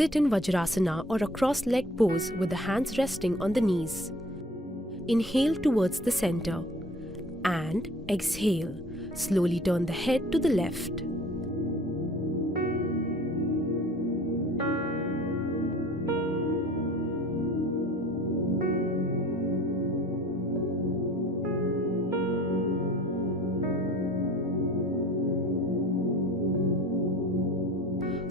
Sit in Vajrasana or a cross-legged pose with the hands resting on the knees. Inhale towards the center and exhale. Slowly turn the head to the left.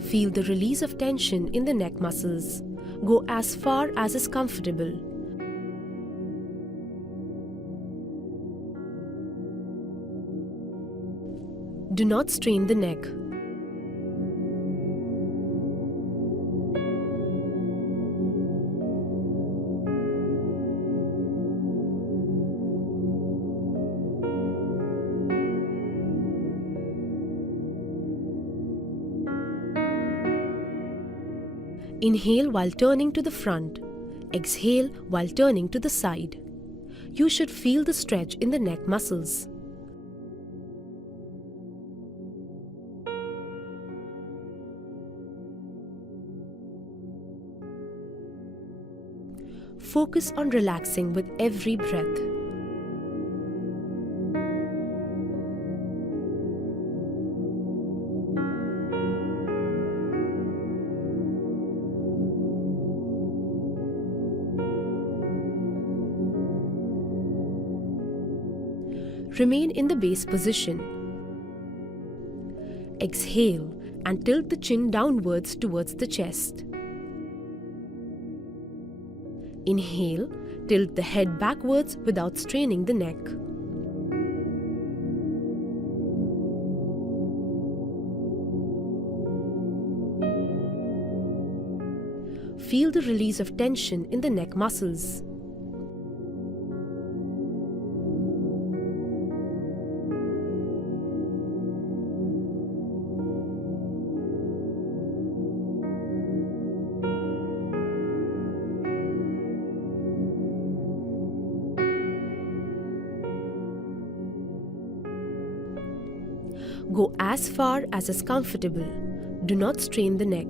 Feel the release of tension in the neck muscles. Go as far as is comfortable. Do not strain the neck. Inhale while turning to the front. Exhale while turning to the side. You should feel the stretch in the neck muscles. Focus on relaxing with every breath. Remain in the base position. Exhale and tilt the chin downwards towards the chest. Inhale, tilt the head backwards without straining the neck. Feel the release of tension in the neck muscles. Go as far as is comfortable. Do not strain the neck.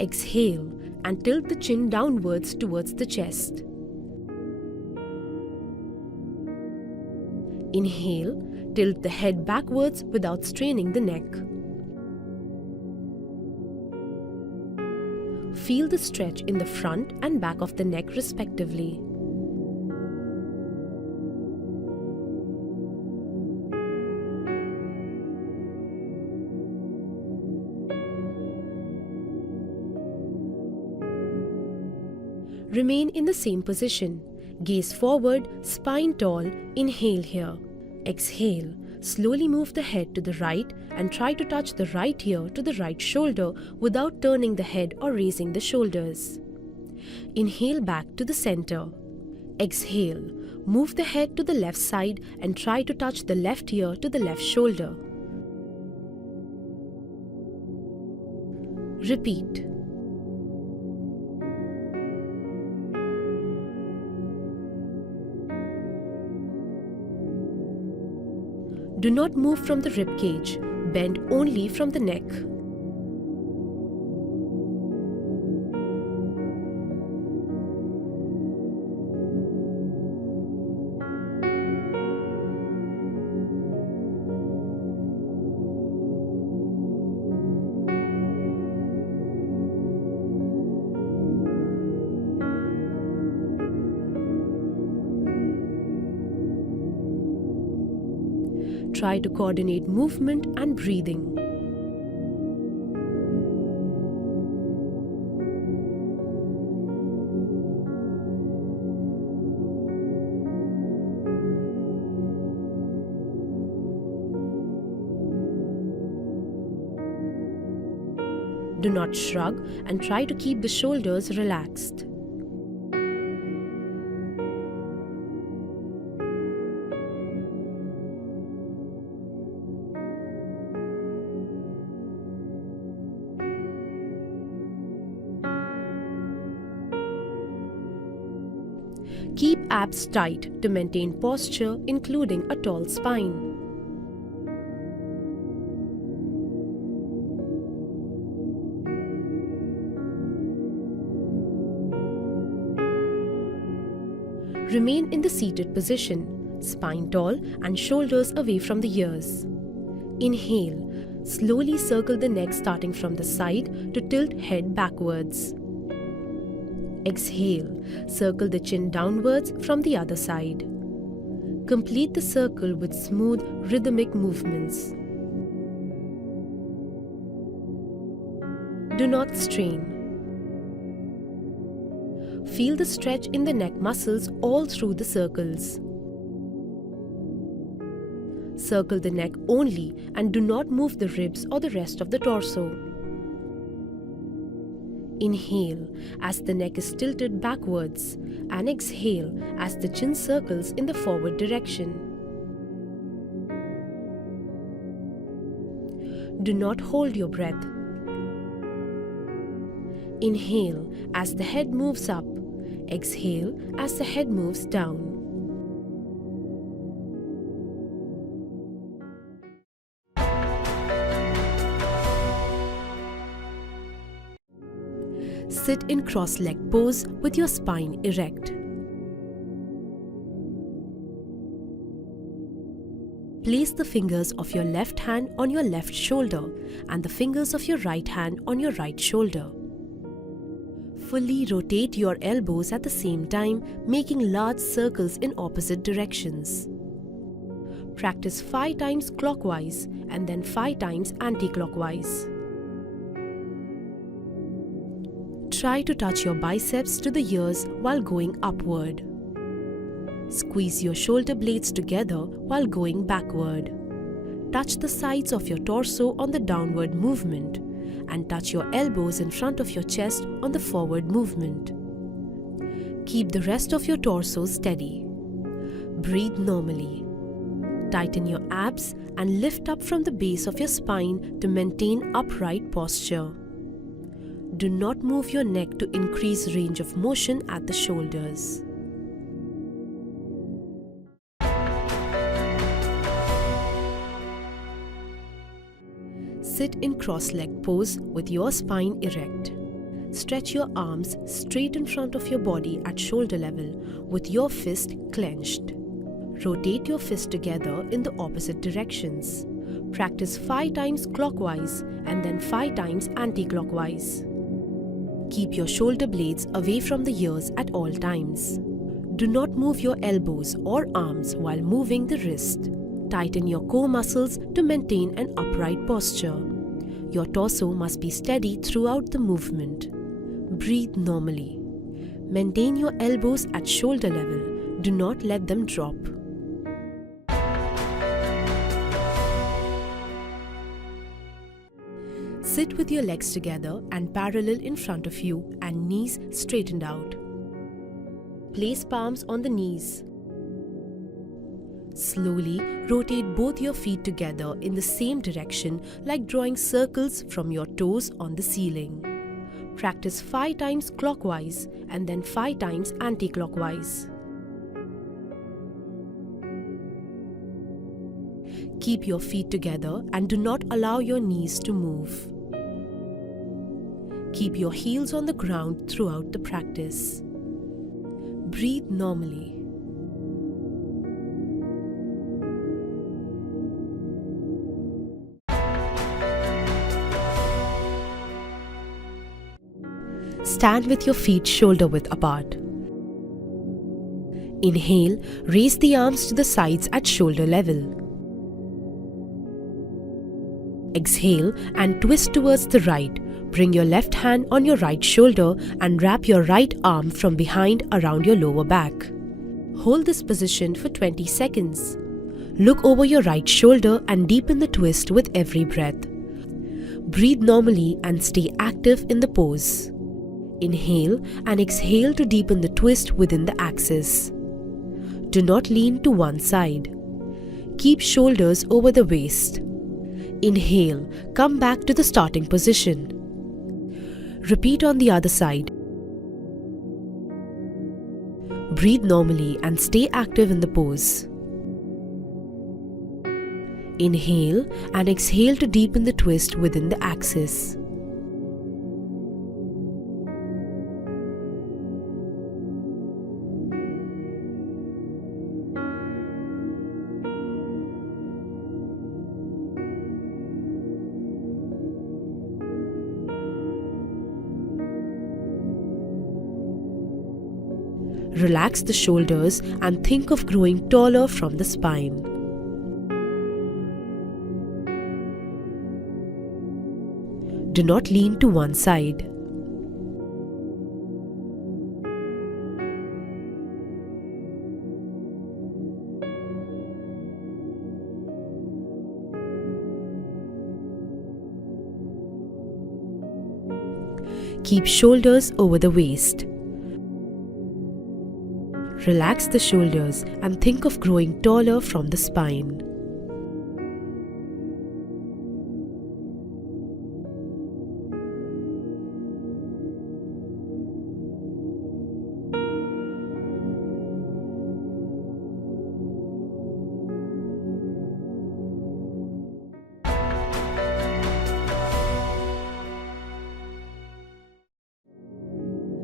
Exhale and tilt the chin downwards towards the chest. Inhale, tilt the head backwards without straining the neck. Feel the stretch in the front and back of the neck respectively. Remain in the same position. Gaze forward, spine tall. Inhale here. Exhale. Slowly move the head to the right and try to touch the right ear to the right shoulder without turning the head or raising the shoulders. Inhale back to the center. Exhale. Move the head to the left side and try to touch the left ear to the left shoulder. Repeat. Do not move from the rib cage. Bend only from the neck. Try to coordinate movement and breathing. Do not shrug and try to keep the shoulders relaxed. Keep abs tight to maintain posture, including a tall spine. Remain in the seated position, spine tall and shoulders away from the ears. Inhale. Slowly circle the neck starting from the side to tilt head backwards. Exhale. Circle the chin downwards from the other side. Complete the circle with smooth, rhythmic movements. Do not strain. Feel the stretch in the neck muscles all through the circles. Circle the neck only and do not move the ribs or the rest of the torso. Inhale as the neck is tilted backwards and exhale as the chin circles in the forward direction. Do not hold your breath. Inhale as the head moves up. Exhale as the head moves down. Sit in cross-legged pose with your spine erect. Place the fingers of your left hand on your left shoulder and the fingers of your right hand on your right shoulder. Fully rotate your elbows at the same time, making large circles in opposite directions. Practice 5 times clockwise and then 5 times anti-clockwise. Try to touch your biceps to the ears while going upward. Squeeze your shoulder blades together while going backward. Touch the sides of your torso on the downward movement and touch your elbows in front of your chest on the forward movement. Keep the rest of your torso steady. Breathe normally. Tighten your abs and lift up from the base of your spine to maintain upright posture. Do not move your neck to increase range of motion at the shoulders. Sit in cross-legged pose with your spine erect. Stretch your arms straight in front of your body at shoulder level with your fist clenched. Rotate your fist together in the opposite directions. Practice 5 times clockwise and then 5 times anti-clockwise. Keep your shoulder blades away from the ears at all times. Do not move your elbows or arms while moving the wrist. Tighten your core muscles to maintain an upright posture. Your torso must be steady throughout the movement. Breathe normally. Maintain your elbows at shoulder level. Do not let them drop. Sit with your legs together and parallel in front of you and knees straightened out. Place palms on the knees. Slowly rotate both your feet together in the same direction like drawing circles from your toes on the ceiling. Practice 5 times clockwise and then 5 times anti-clockwise. Keep your feet together and do not allow your knees to move. Keep your heels on the ground throughout the practice. Breathe normally. Stand with your feet shoulder-width apart. Inhale, raise the arms to the sides at shoulder level. Exhale and twist towards the right. Bring your left hand on your right shoulder and wrap your right arm from behind around your lower back. Hold this position for 20 seconds. Look over your right shoulder and deepen the twist with every breath. Breathe normally and stay active in the pose. Inhale and exhale to deepen the twist within the axis. Do not lean to one side. Keep shoulders over the waist. Inhale, come back to the starting position. Repeat on the other side. Breathe normally and stay active in the pose. Inhale and exhale to deepen the twist within the axis. Relax the shoulders and think of growing taller from the spine. Do not lean to one side. Keep shoulders over the waist. Relax the shoulders and think of growing taller from the spine.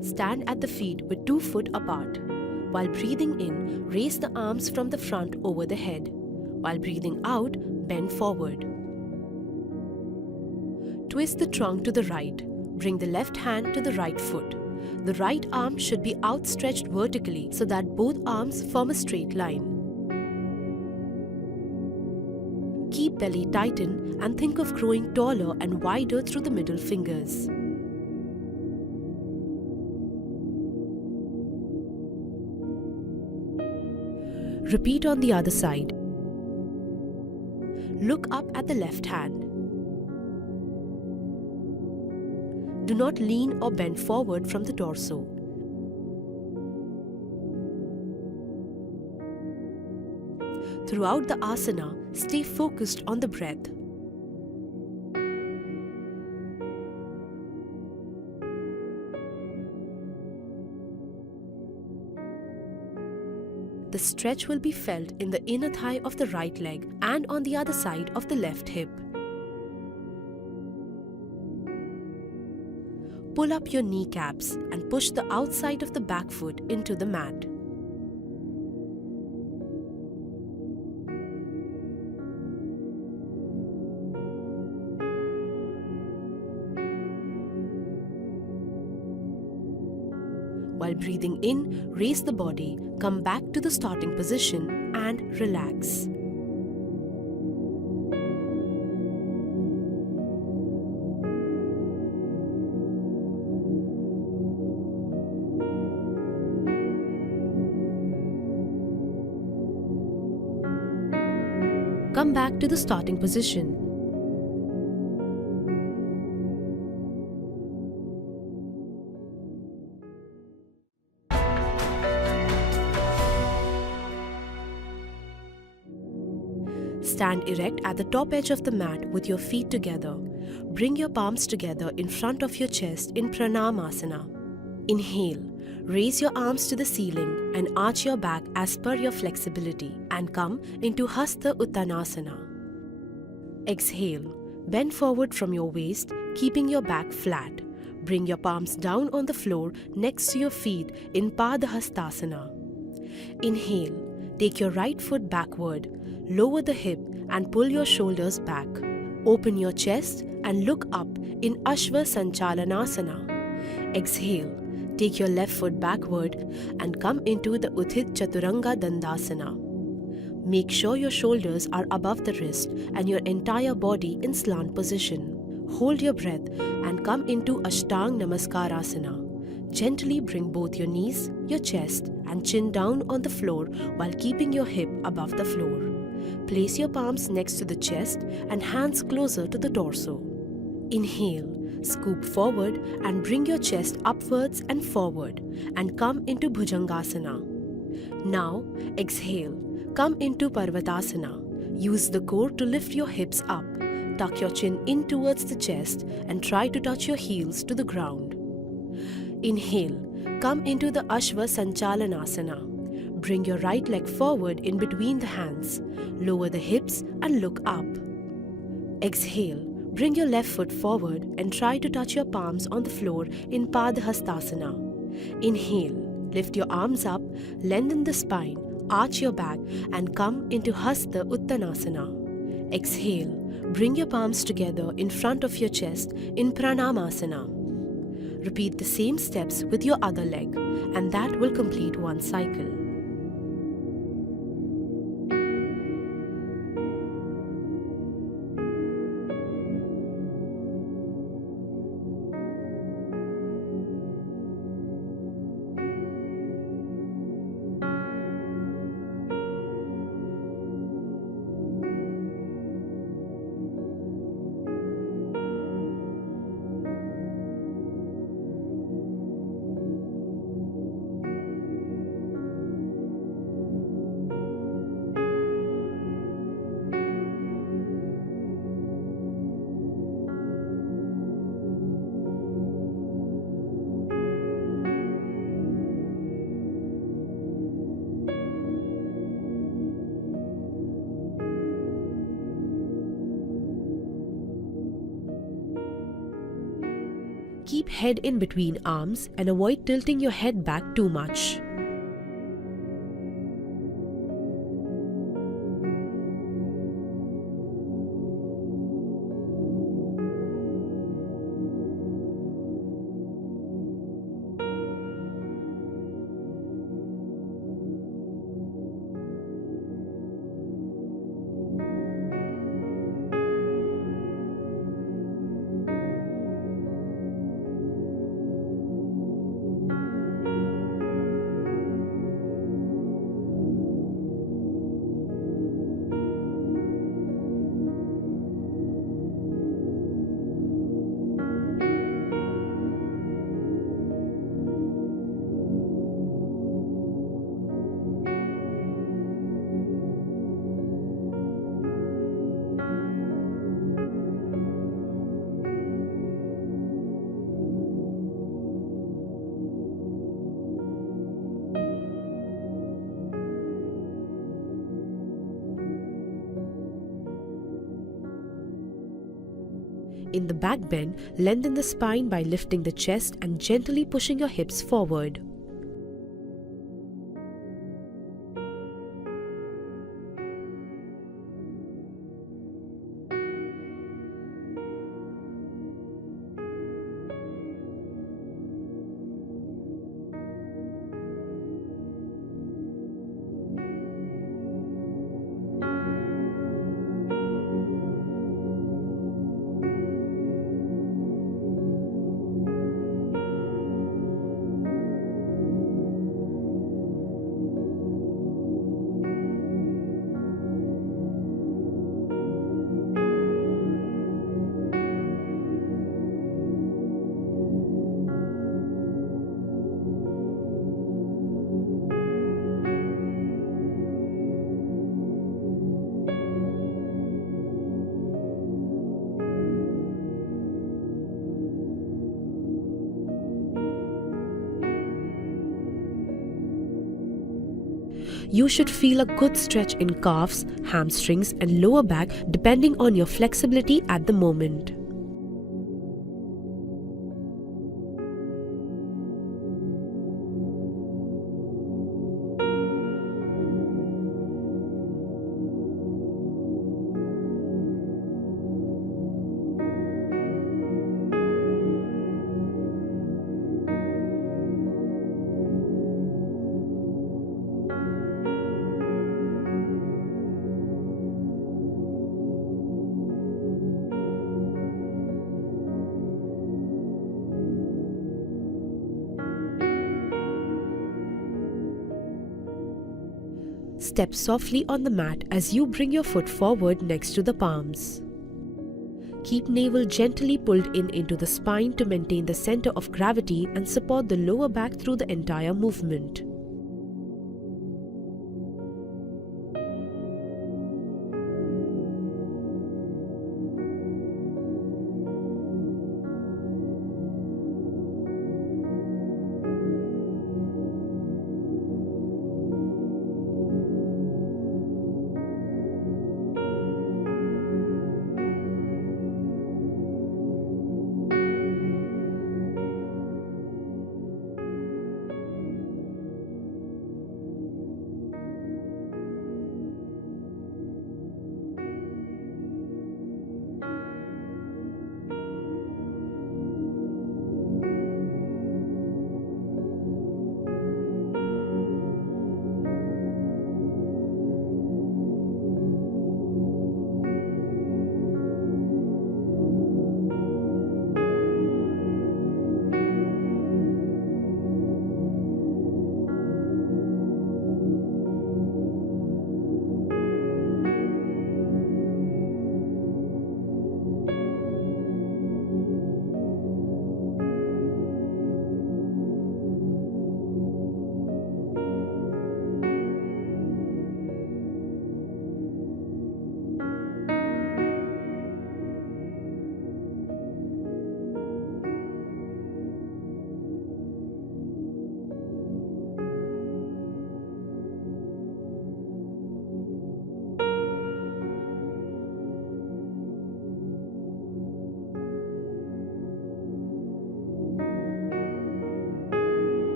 Stand at the feet with 2 feet apart. While breathing in, raise the arms from the front over the head. While breathing out, bend forward. Twist the trunk to the right. Bring the left hand to the right foot. The right arm should be outstretched vertically so that both arms form a straight line. Keep belly tighten and think of growing taller and wider through the middle fingers. Repeat on the other side. Look up at the left hand. Do not lean or bend forward from the torso. Throughout the asana, stay focused on the breath. The stretch will be felt in the inner thigh of the right leg and on the other side of the left hip. Pull up your kneecaps and push the outside of the back foot into the mat. While breathing in, raise the body, come back to the starting position and relax. Come back to the starting position. Stand erect at the top edge of the mat with your feet together. Bring your palms together in front of your chest in Pranamasana. Inhale. Raise your arms to the ceiling and arch your back as per your flexibility and come into Hasta Uttanasana. Exhale. Bend forward from your waist, keeping your back flat. Bring your palms down on the floor next to your feet in Padahastasana. Inhale. Take your right foot backward. Lower the hip and pull your shoulders back. Open your chest and look up in Ashva Sanchalanasana. Exhale. Take your left foot backward and come into the Uthit Chaturanga Dandasana. Make sure your shoulders are above the wrist and your entire body in slant position. Hold your breath and come into Ashtang Namaskarasana. Gently bring both your knees, your chest and chin down on the floor while keeping your hip above the floor. Place your palms next to the chest and hands closer to the torso. Inhale, scoop forward and bring your chest upwards and forward and come into Bhujangasana. Now, exhale, come into Parvatasana. Use the core to lift your hips up. Tuck your chin in towards the chest and try to touch your heels to the ground. Inhale, come into the Ashva Sanchalanasana. Bring your right leg forward in between the hands. Lower the hips and look up. Exhale, bring your left foot forward and try to touch your palms on the floor in Padahastasana. Inhale, lift your arms up, lengthen the spine, arch your back and come into Hasta Uttanasana. Exhale, bring your palms together in front of your chest in Pranamasana. Repeat the same steps with your other leg, and that will complete one cycle. Keep head in between arms and avoid tilting your head back too much. In the back bend, lengthen the spine by lifting the chest and gently pushing your hips forward. You should feel a good stretch in calves, hamstrings, and lower back depending on your flexibility at the moment. Step softly on the mat as you bring your foot forward next to the palms. Keep navel gently pulled in into the spine to maintain the center of gravity and support the lower back through the entire movement.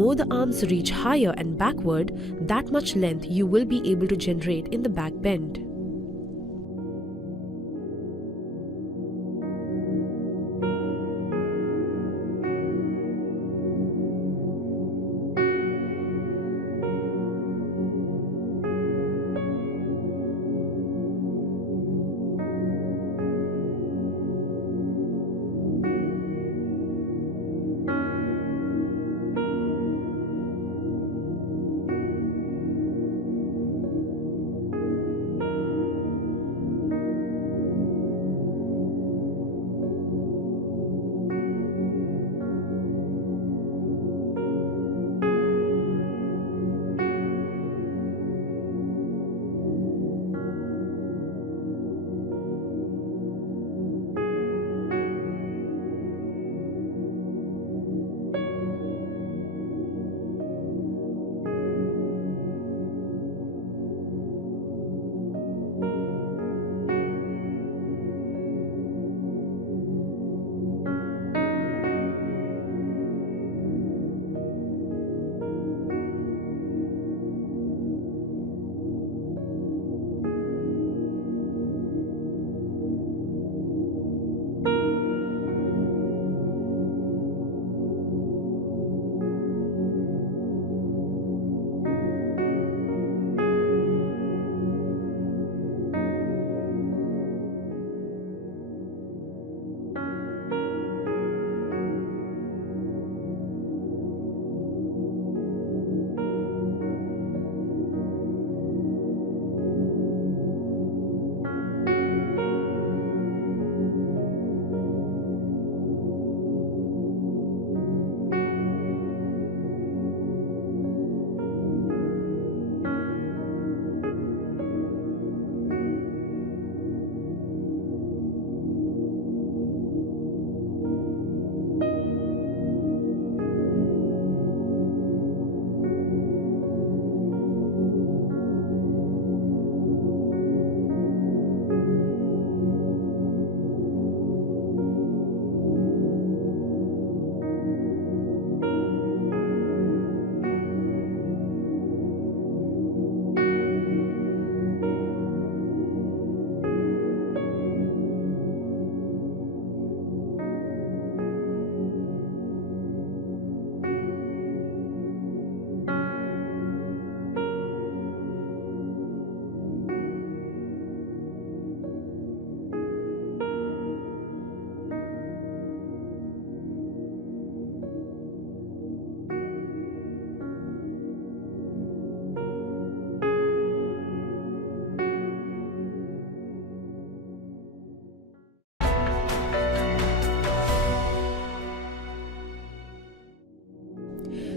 more the arms reach higher and backward, that much length you will be able to generate in the back bend.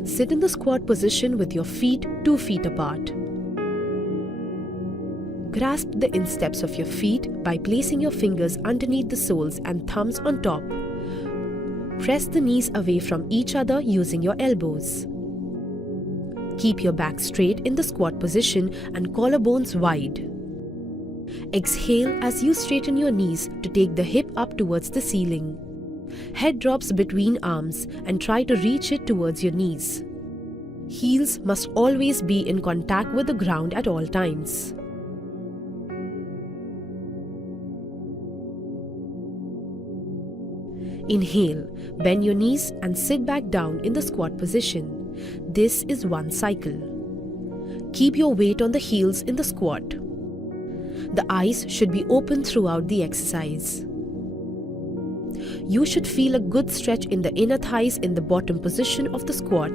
Sit in the squat position with your feet 2 feet apart. Grasp the insteps of your feet by placing your fingers underneath the soles and thumbs on top. Press the knees away from each other using your elbows. Keep your back straight in the squat position and collarbones wide. Exhale as you straighten your knees to take the hip up towards the ceiling. Head drops between arms and try to reach it towards your knees. Heels must always be in contact with the ground at all times. Inhale, bend your knees and sit back down in the squat position. This is one cycle. Keep your weight on the heels in the squat. The eyes should be open throughout the exercise. You should feel a good stretch in the inner thighs in the bottom position of the squat.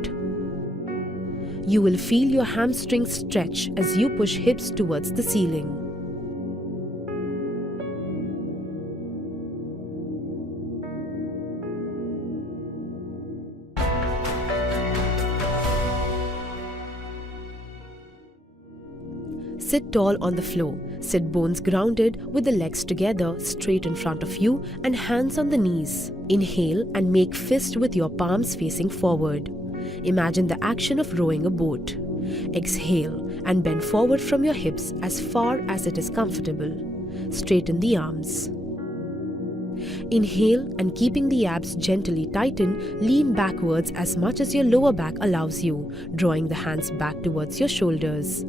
You will feel your hamstrings stretch as you push hips towards the ceiling. Sit tall on the floor. Sit bones grounded with the legs together straight in front of you and hands on the knees. Inhale and make fist with your palms facing forward. Imagine the action of rowing a boat. Exhale and bend forward from your hips as far as it is comfortable. Straighten the arms. Inhale and keeping the abs gently tightened, lean backwards as much as your lower back allows you, drawing the hands back towards your shoulders.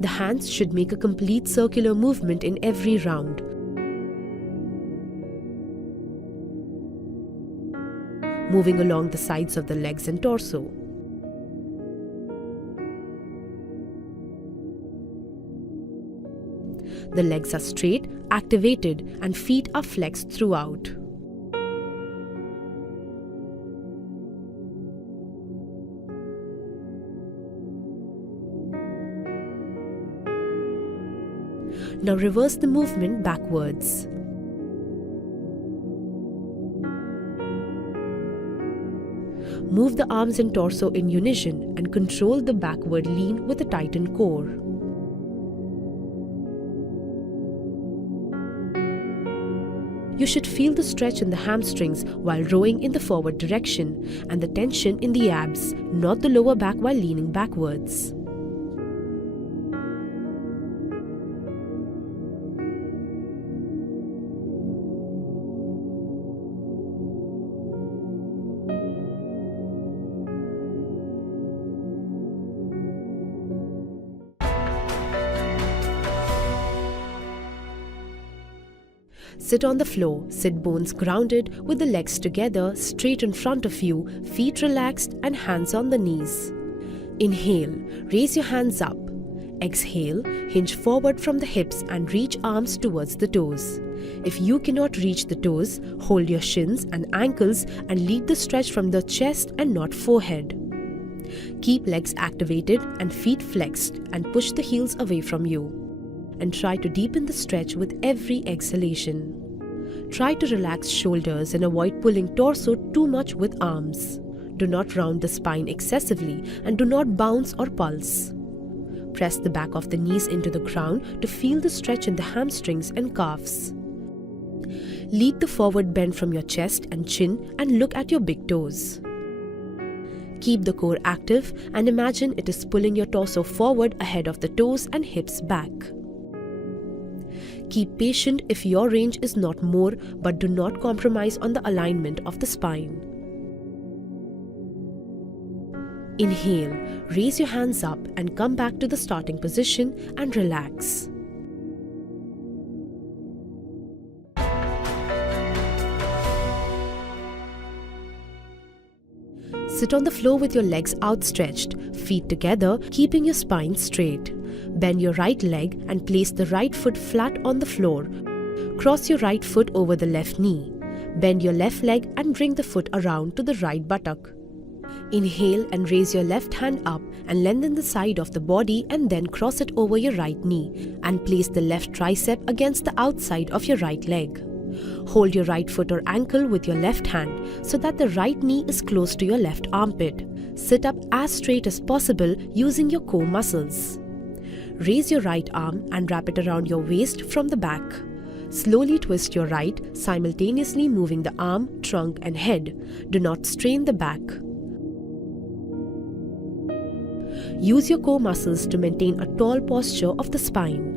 The hands should make a complete circular movement in every round. Moving along the sides of the legs and torso. The legs are straight, activated, and feet are flexed throughout. Now reverse the movement backwards. Move the arms and torso in unison and control the backward lean with a tightened core. You should feel the stretch in the hamstrings while rowing in the forward direction and the tension in the abs, not the lower back while leaning backwards. Sit on the floor, sit bones grounded with the legs together, straight in front of you, feet relaxed and hands on the knees. Inhale, raise your hands up. Exhale, hinge forward from the hips and reach arms towards the toes. If you cannot reach the toes, hold your shins and ankles and lead the stretch from the chest and not forehead. Keep legs activated and feet flexed and push the heels away from you. And try to deepen the stretch with every exhalation. Try to relax shoulders and avoid pulling torso too much with arms. Do not round the spine excessively and do not bounce or pulse. Press the back of the knees into the ground to feel the stretch in the hamstrings and calves. Lead the forward bend from your chest and chin and look at your big toes. Keep the core active and imagine it is pulling your torso forward ahead of the toes and hips back. Keep patient if your range is not more, but do not compromise on the alignment of the spine. Inhale, raise your hands up and come back to the starting position and relax. Sit on the floor with your legs outstretched, feet together, keeping your spine straight. Bend your right leg and place the right foot flat on the floor. Cross your right foot over the left knee. Bend your left leg and bring the foot around to the right buttock. Inhale and raise your left hand up and lengthen the side of the body and then cross it over your right knee and place the left tricep against the outside of your right leg. Hold your right foot or ankle with your left hand so that the right knee is close to your left armpit. Sit up as straight as possible using your core muscles. Raise your right arm and wrap it around your waist from the back. Slowly twist your right, simultaneously moving the arm, trunk and head. Do not strain the back. Use your core muscles to maintain a tall posture of the spine.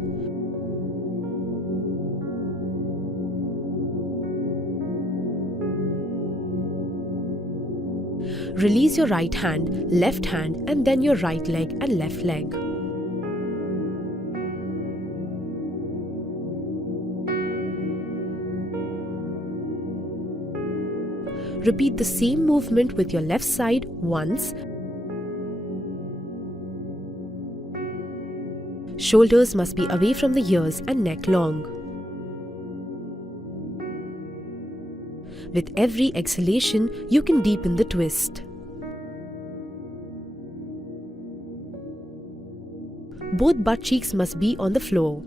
Release your right hand, left hand and then your right leg and left leg. Repeat the same movement with your left side once. Shoulders must be away from the ears and neck long. With every exhalation, you can deepen the twist. Both butt cheeks must be on the floor.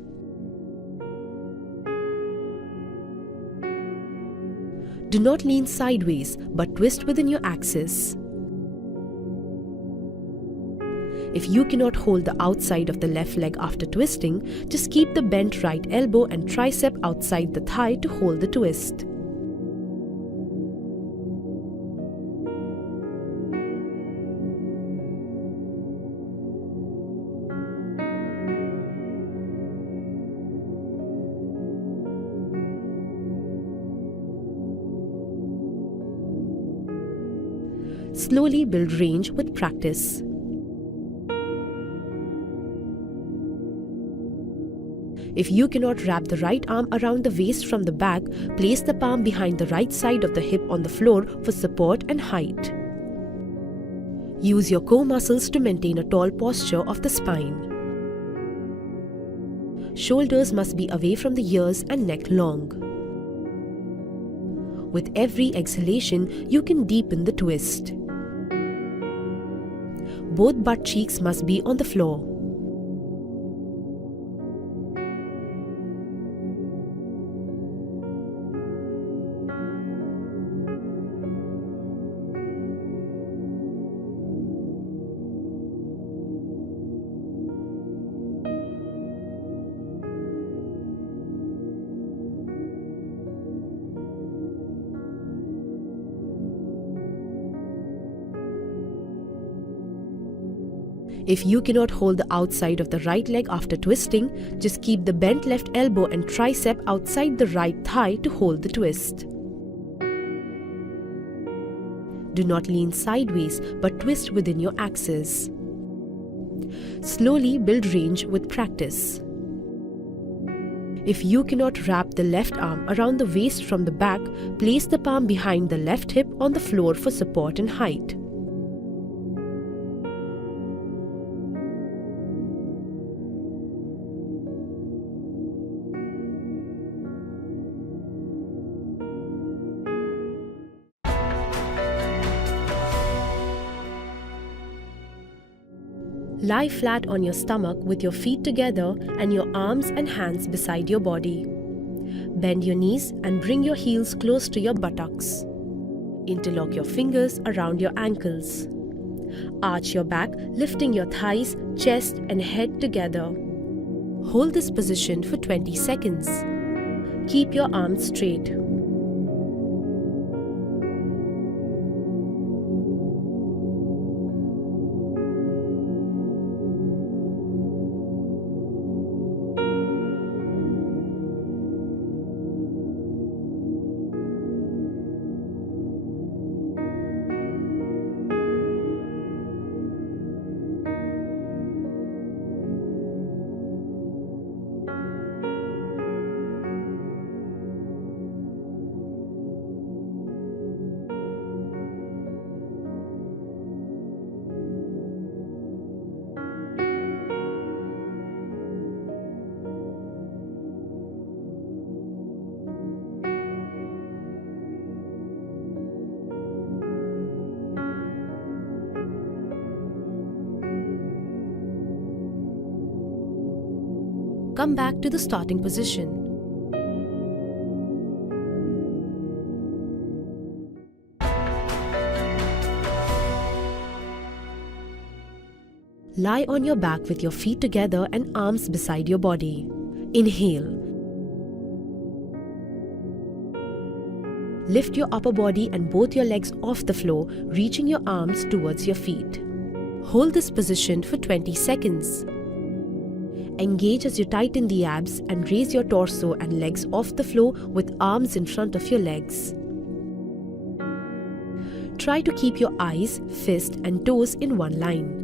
Do not lean sideways, but twist within your axis. If you cannot hold the outside of the left leg after twisting, just keep the bent right elbow and tricep outside the thigh to hold the twist. Slowly build range with practice. If you cannot wrap the right arm around the waist from the back, place the palm behind the right side of the hip on the floor for support and height. Use your core muscles to maintain a tall posture of the spine. Shoulders must be away from the ears and neck long. With every exhalation, you can deepen the twist. Both butt cheeks must be on the floor. If you cannot hold the outside of the right leg after twisting, just keep the bent left elbow and tricep outside the right thigh to hold the twist. Do not lean sideways but twist within your axis. Slowly build range with practice. If you cannot wrap the left arm around the waist from the back, place the palm behind the left hip on the floor for support and height. Lie flat on your stomach with your feet together and your arms and hands beside your body. Bend your knees and bring your heels close to your buttocks. Interlock your fingers around your ankles. Arch your back, lifting your thighs, chest and head together. Hold this position for 20 seconds. Keep your arms straight. Come back to the starting position. Lie on your back with your feet together and arms beside your body. Inhale. Lift your upper body and both your legs off the floor, reaching your arms towards your feet. Hold this position for 20 seconds. Engage as you tighten the abs and raise your torso and legs off the floor with arms in front of your legs. Try to keep your eyes, fist and toes in one line.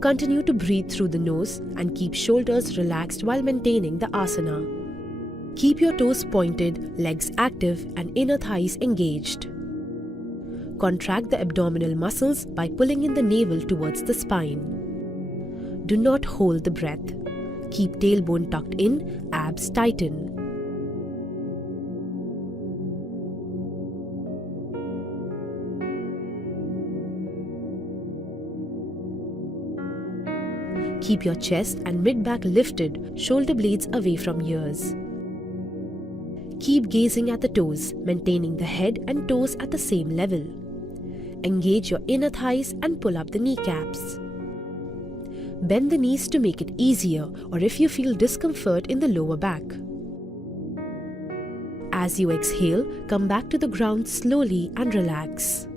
Continue to breathe through the nose and keep shoulders relaxed while maintaining the asana. Keep your toes pointed, legs active and inner thighs engaged. Contract the abdominal muscles by pulling in the navel towards the spine. Do not hold the breath. Keep tailbone tucked in, abs tighten. Keep your chest and mid-back lifted, shoulder blades away from ears. Keep gazing at the toes, maintaining the head and toes at the same level. Engage your inner thighs and pull up the kneecaps. Bend the knees to make it easier, or if you feel discomfort in the lower back. As you exhale, come back to the ground slowly and relax.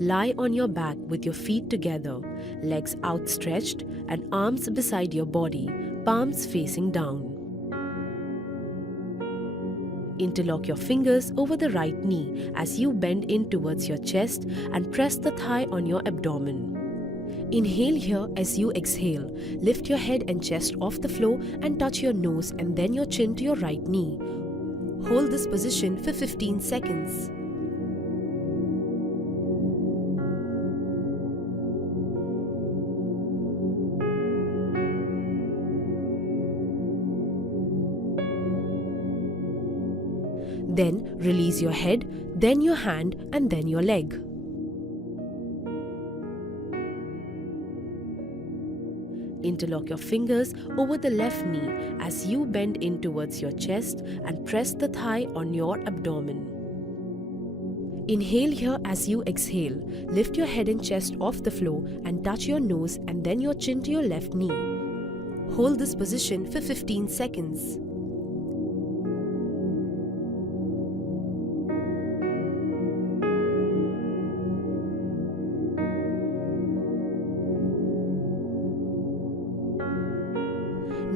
Lie on your back with your feet together, legs outstretched and arms beside your body, palms facing down. Interlock your fingers over the right knee as you bend in towards your chest and press the thigh on your abdomen. Inhale here as you exhale. Lift your head and chest off the floor and touch your nose and then your chin to your right knee. Hold this position for 15 seconds. Then release your head, then your hand and then your leg. Interlock your fingers over the left knee as you bend in towards your chest and press the thigh on your abdomen. Inhale here as you exhale. Lift your head and chest off the floor and touch your nose and then your chin to your left knee. Hold this position for 15 seconds.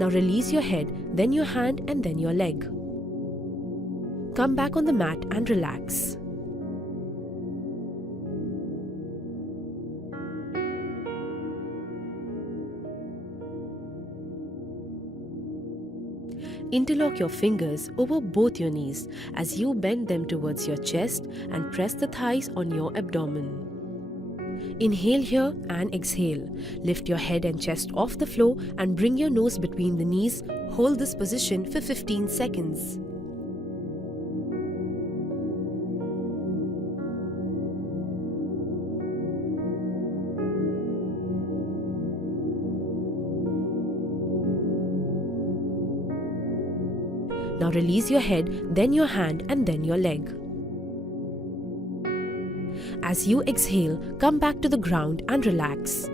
Now release your head, then your hand and then your leg. Come back on the mat and relax. Interlock your fingers over both your knees as you bend them towards your chest and press the thighs on your abdomen. Inhale here and exhale. Lift your head and chest off the floor and bring your nose between the knees. Hold this position for 15 seconds. Now release your head, then your hand and then your leg. As you exhale, come back to the ground and relax.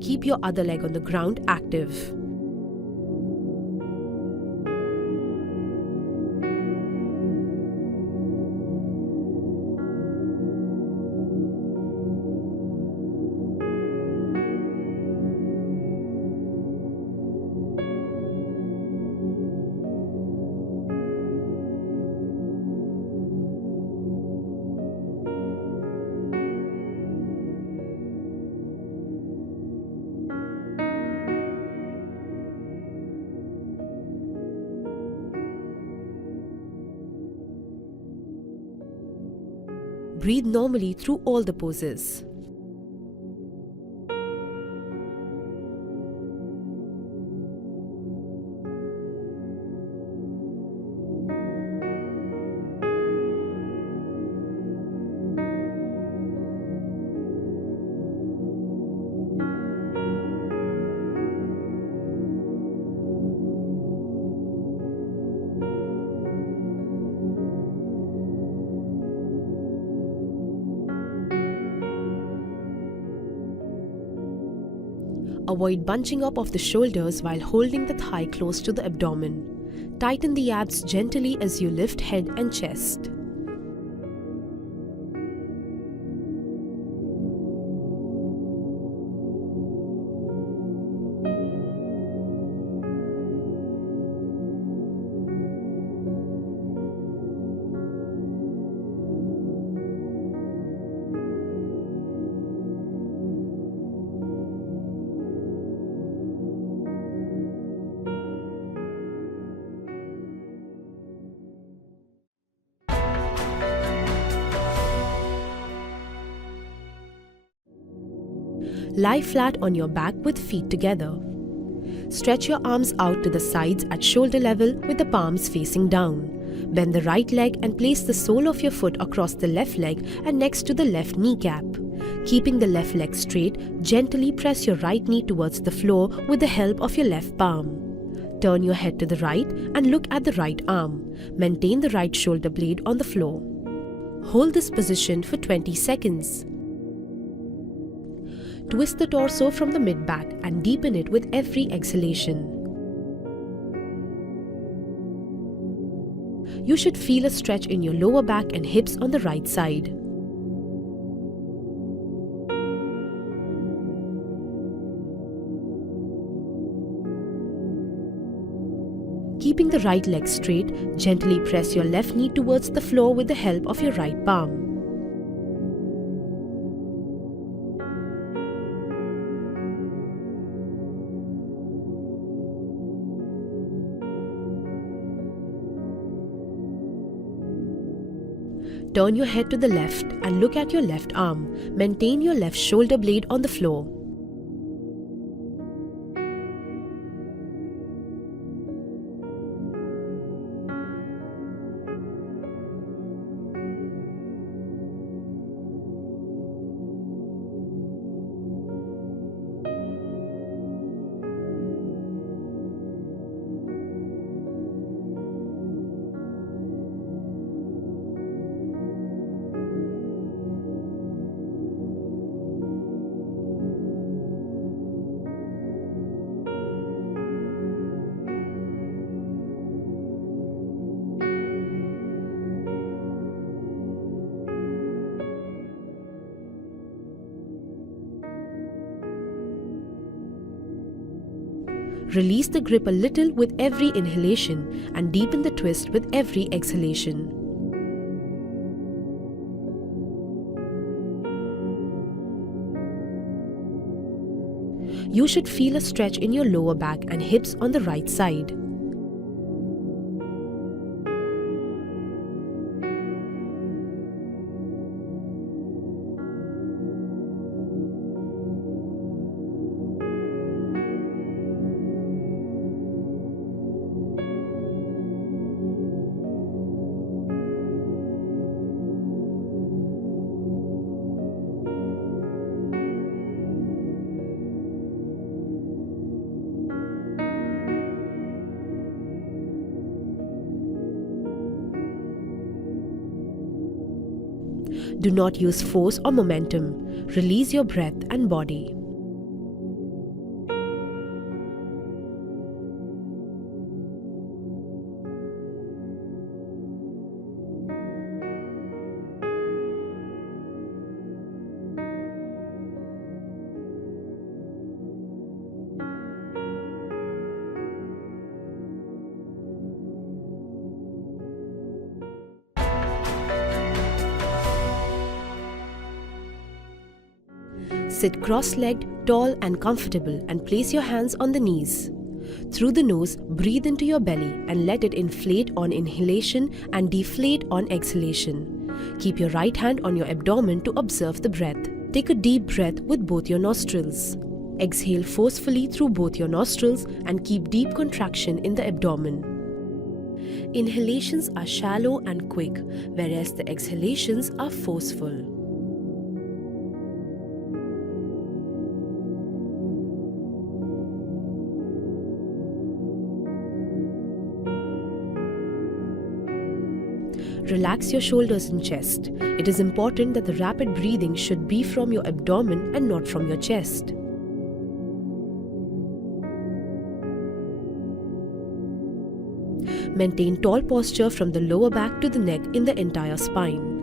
Keep your other leg on the ground active. Breathe normally through all the poses. Avoid bunching up of the shoulders while holding the thigh close to the abdomen. Tighten the abs gently as you lift head and chest. Lie flat on your back with feet together. Stretch your arms out to the sides at shoulder level with the palms facing down. Bend the right leg and place the sole of your foot across the left leg and next to the left kneecap. Keeping the left leg straight, gently press your right knee towards the floor with the help of your left palm. Turn your head to the right and look at the right arm. Maintain the right shoulder blade on the floor. Hold this position for 20 seconds. Twist the torso from the mid-back and deepen it with every exhalation. You should feel a stretch in your lower back and hips on the right side. Keeping the right leg straight, gently press your left knee towards the floor with the help of your right palm. Turn your head to the left and look at your left arm. Maintain your left shoulder blade on the floor. Release the grip a little with every inhalation and deepen the twist with every exhalation. You should feel a stretch in your lower back and hips on the right side. Do not use force or momentum. Release your breath and body. Sit cross-legged, tall and comfortable and place your hands on the knees. Through the nose, breathe into your belly and let it inflate on inhalation and deflate on exhalation. Keep your right hand on your abdomen to observe the breath. Take a deep breath with both your nostrils. Exhale forcefully through both your nostrils and keep deep contraction in the abdomen. Inhalations are shallow and quick, whereas the exhalations are forceful. Relax your shoulders and chest. It is important that the rapid breathing should be from your abdomen and not from your chest. Maintain tall posture from the lower back to the neck in the entire spine.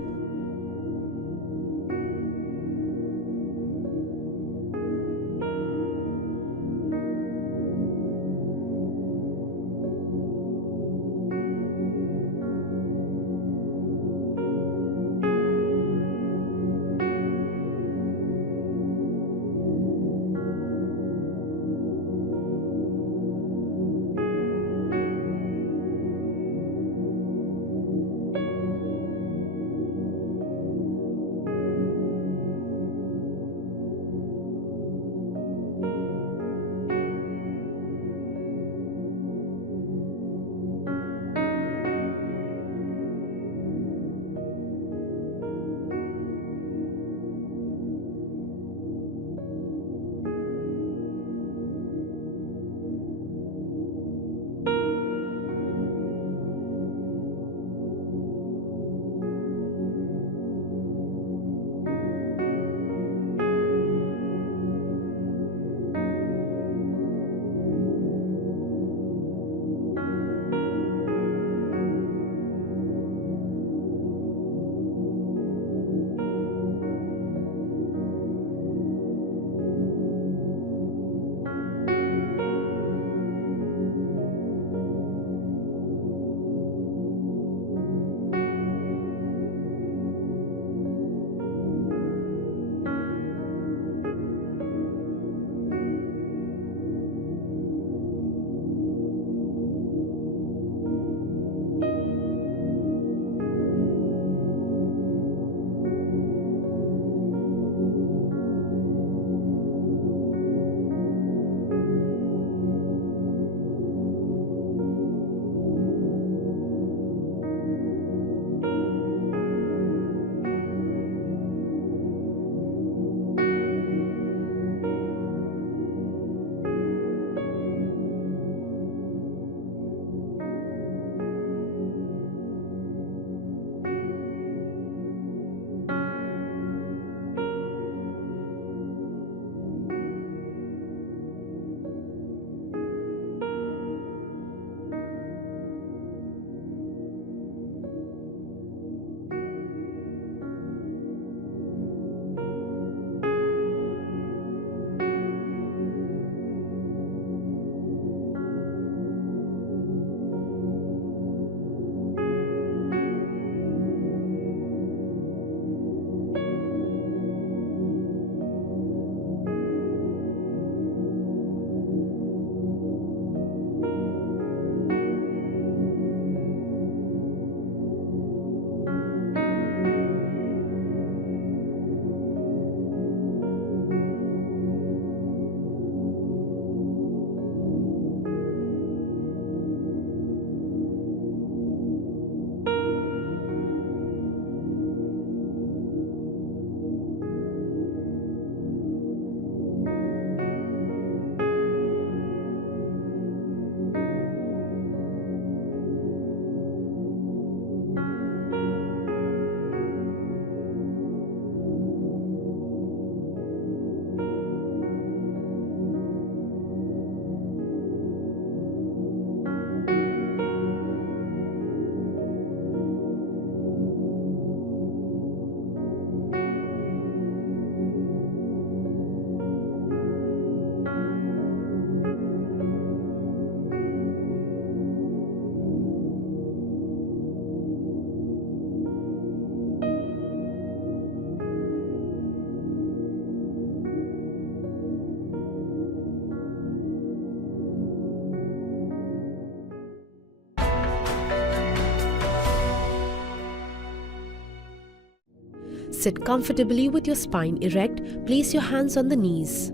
Sit comfortably with your spine erect. Place your hands on the knees.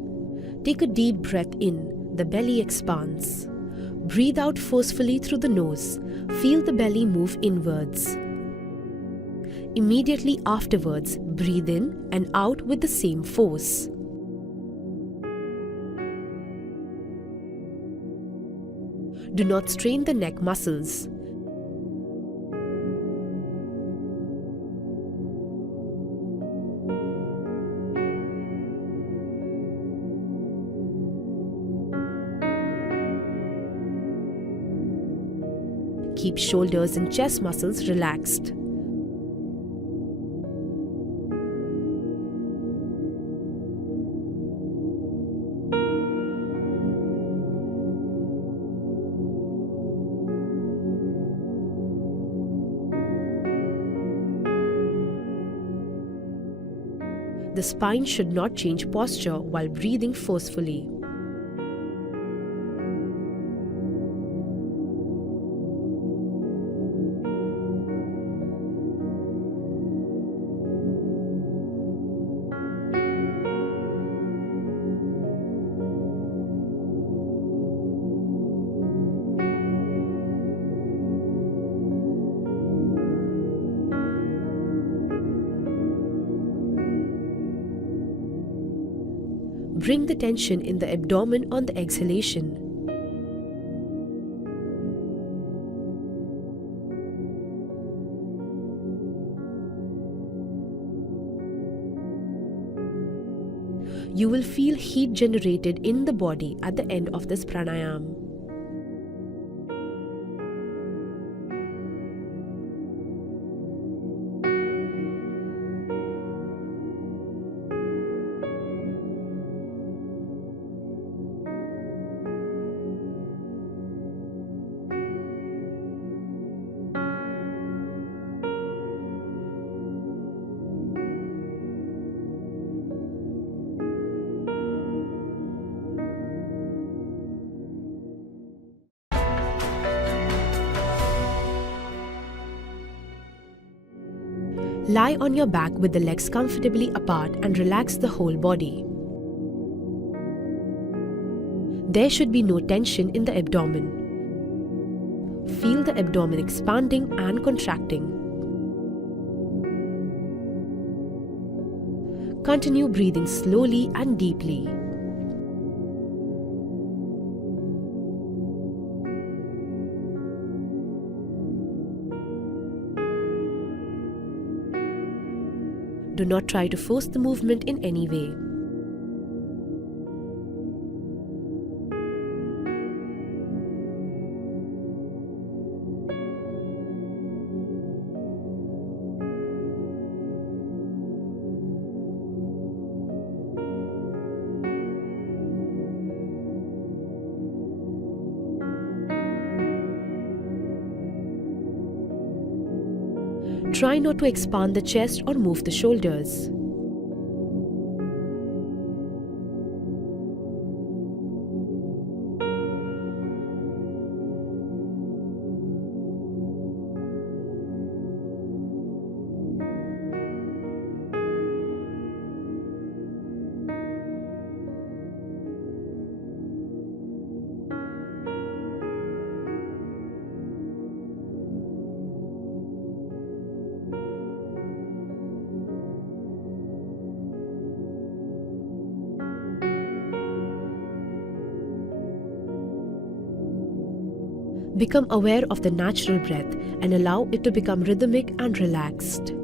Take a deep breath in. The belly expands. Breathe out forcefully through the nose. Feel the belly move inwards. Immediately afterwards, breathe in and out with the same force. Do not strain the neck muscles. Keep shoulders and chest muscles relaxed. The spine should not change posture while breathing forcefully. Bring the tension in the abdomen on the exhalation. You will feel heat generated in the body at the end of this pranayama. Lie on your back with the legs comfortably apart and relax the whole body. There should be no tension in the abdomen. Feel the abdomen expanding and contracting. Continue breathing slowly and deeply. Do not try to force the movement in any way. Try not to expand the chest or move the shoulders. Become aware of the natural breath and allow it to become rhythmic and relaxed.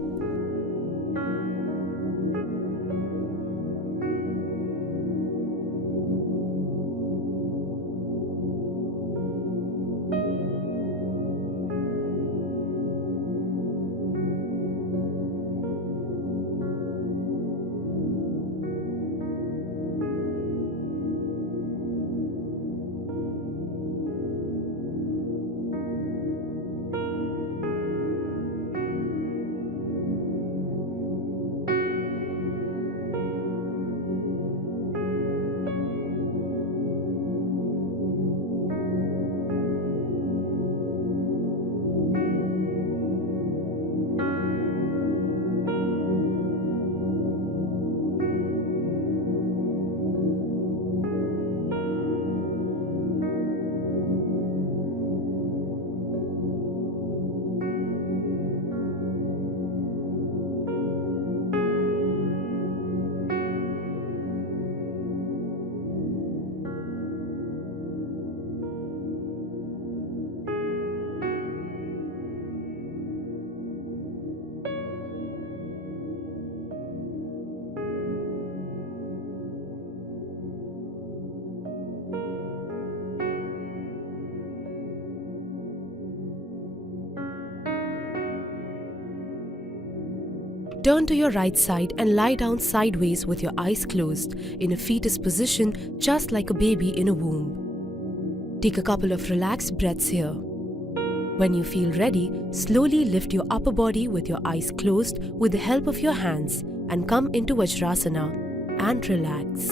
Turn to your right side and lie down sideways with your eyes closed in a fetus position, just like a baby in a womb. Take a couple of relaxed breaths here. When you feel ready, slowly lift your upper body with your eyes closed with the help of your hands and come into Vajrasana and relax.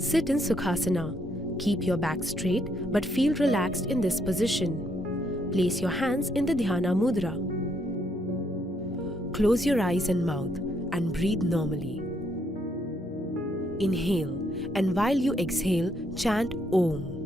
Sit in Sukhasana. Keep your back straight but feel relaxed in this position. Place your hands in the Dhyana Mudra. Close your eyes and mouth and breathe normally. Inhale, and while you exhale, chant Om.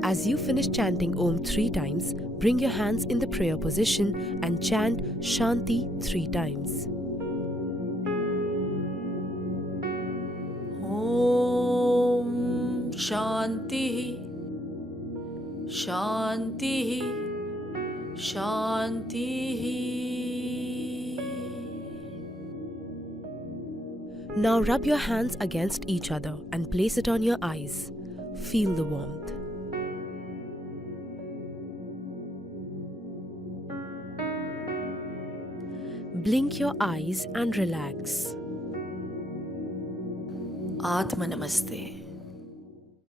As you finish chanting Om 3 times, bring your hands in the prayer position and chant Shanti 3 times. Om Shanti Shanti Shanti. Now rub your hands against each other and place it on your eyes. Feel the warmth. Blink your eyes and relax. Atma Namaste.